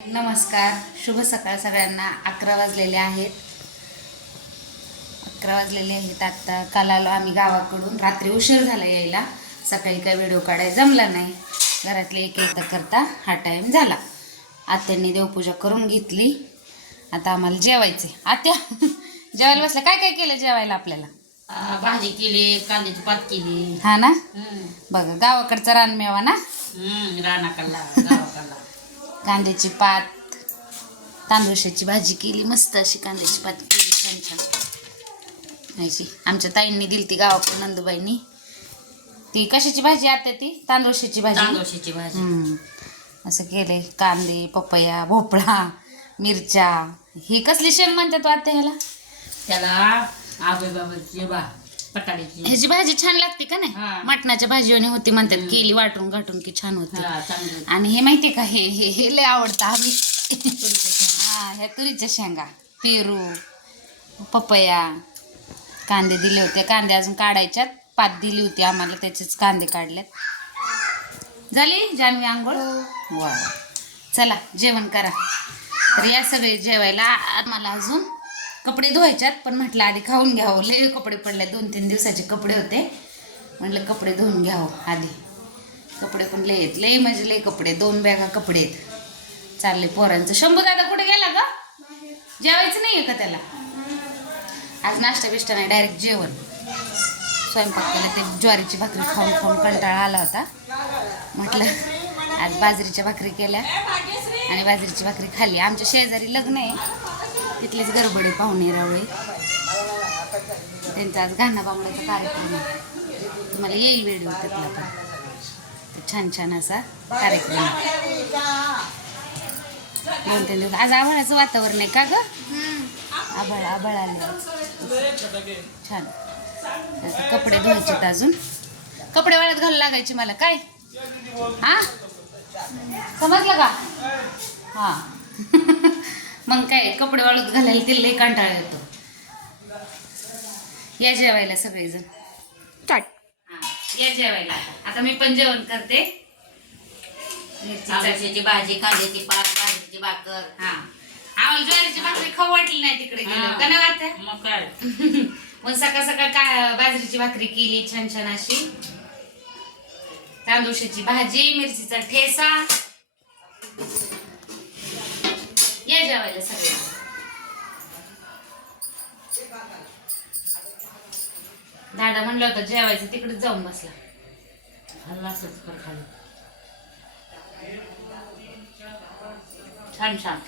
नमस्कार शुभ सकाळ सगळ्यांना. अकरा वाजलेले आहेत. अकरा वाजलेले आहेत आत्ता काल आलो आम्ही गावाकडून. रात्री उशीर झाला यायला. सकाळी काही व्हिडिओ काढायला जमला नाही. घरातले एक एक करता हा टाईम झाला. आत्यांनी देवपूजा करून घेतली. आता आम्हाला जेवायचे आत्या जेवायला बसलं काय काय केलं जेवायला आपल्याला? भाजी केली कांद्याची पात केली. हा ना. बघा गावाकडचा रानमेवा ना? गावाकडला कांद्याची पात तांदूळशाची भाजी केली मस्त अशी कांद्याची पात केली छान छान अशी आमच्या ताईंनी दिली ती गावाकडून नंदुबाईंनी. ती कशाची भाजी आता ती? तांदूळशाची भाजी तांदूळशाची भाजी. असं केले कांदे पपया भोपळा मिरच्या. ही कसली शेंग म्हणतात आता ह्याला? त्याला आबे बाबाची ह्याची भाजी छान लागते का नाही? हा. मटणाच्या भाजीवानी होती म्हणतात केली वाटून घाटून की छान होती. हा, चांगली आणि हे माहितीये का हे हे हे लय आवडतं आम्ही. हा ह्या तुरीच्या शेंगा. पेरू पपया कांदे दिले होते. कांदे अजून काढायच्यात. पात दिली होती आम्हाला त्याचेच कांदे काढलेत. झाली जान्हवी आंघोळ? वा. चला जेवण करा. तर या सगळे जेवायला आम्हाला अजून कपडे धुवायच्यात पण म्हटलं आधी खाऊन घ्यावं. लय कपडे पडले दोन तीन दिवसाचे कपडे होते. म्हटलं कपडे धुवून घ्यावं आधी. कपडे पण लय आहेत. लय म्हणजे लय कपडे दोन बॅगा कपडे आहेत. चालले पोरांचं. शंभू दादा कुठे गेला का जेवायचं नाही आहे का त्याला? आज नाश्ता बिष्टा नाही डायरेक्ट जेवण. स्वयंपाक केला ते ज्वारीची भाकरी खाऊन खाऊन कंटाळा आला होता. म्हटलं आज बाजरीच्या भाकरी केल्या आणि बाजरीची भाकरी खाल्ली. आमच्या शेजारी लग्न आहे. तिथलीच गरबडे पाहुणे रावळे. त्यांचा आज गाणं बांगड्याचा कार्यक्रम आहे. तुम्हाला येईल व्हिडिओ तिथला पण. छान छान असा कार्यक्रम दोन तीन दिवस. आज आभाळाचं वातावरण आहे का ग? आभाळ आभाळ आले छान. कपडे धुवायचे अजून. कपडे वाळत घालू लागायचे मला. काय? हा? समजलं का? हा. मग काय कपडे वाळत घालायला ते लई कंटाळा येतो. या जेवायला सगळेजण. हा, या जेवायला. आता. मी पण जेवण करते. मिरची भाजी कांद्याची पात भाजीची भाकर. हा. आम्हाला ज्वारीची भाकरी खाऊ वाटली नाही तिकडे गेलो. का नाही वाटतं? मग काय? मग सकाळ सकाळ काय बाजरीची भाकरी केली छान छान अशी. तांदूळशाची भाजी मिरचीचा ठेसा. जेवायला सगळे दादा म्हणलं होतं जेवायचं तिकडेच जाऊन बसला. खाल्ला असंच कर खाली छान छान.